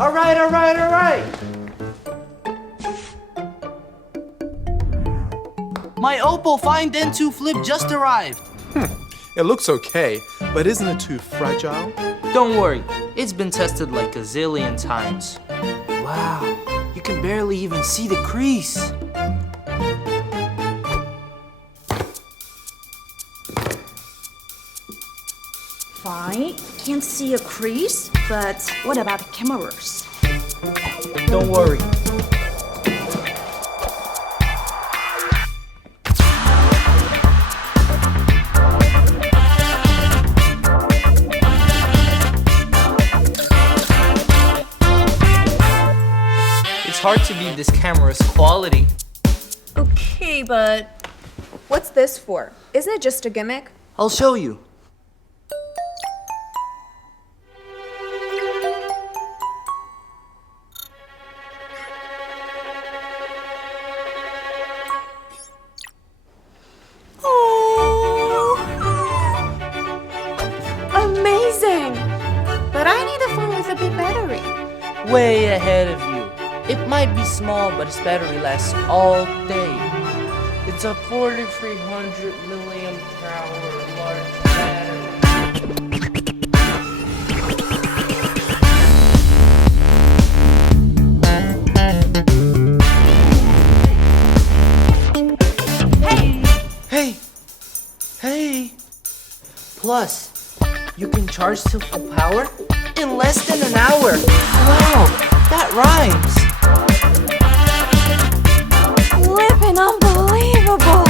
All right. My OPPO Find N2 Flip just arrived. It looks okay, but isn't it too fragile? Don't worry, it's been tested like a zillion times. Wow, you can barely even see the crease. Fine, can't see a crease, but what about cameras? Don't worry. It's hard to beat this camera's quality. Okay, but What's this for? Isn't it just a gimmick? I'll show you. Amazing! But I need a phone with a big battery. Way ahead of you. It might be small, but its battery lasts all day. It's a 4,300 milliamp hour large battery. Hey! Plus, you can charge to full power in less than an hour. Wow, that rhymes. flipping unbelievable!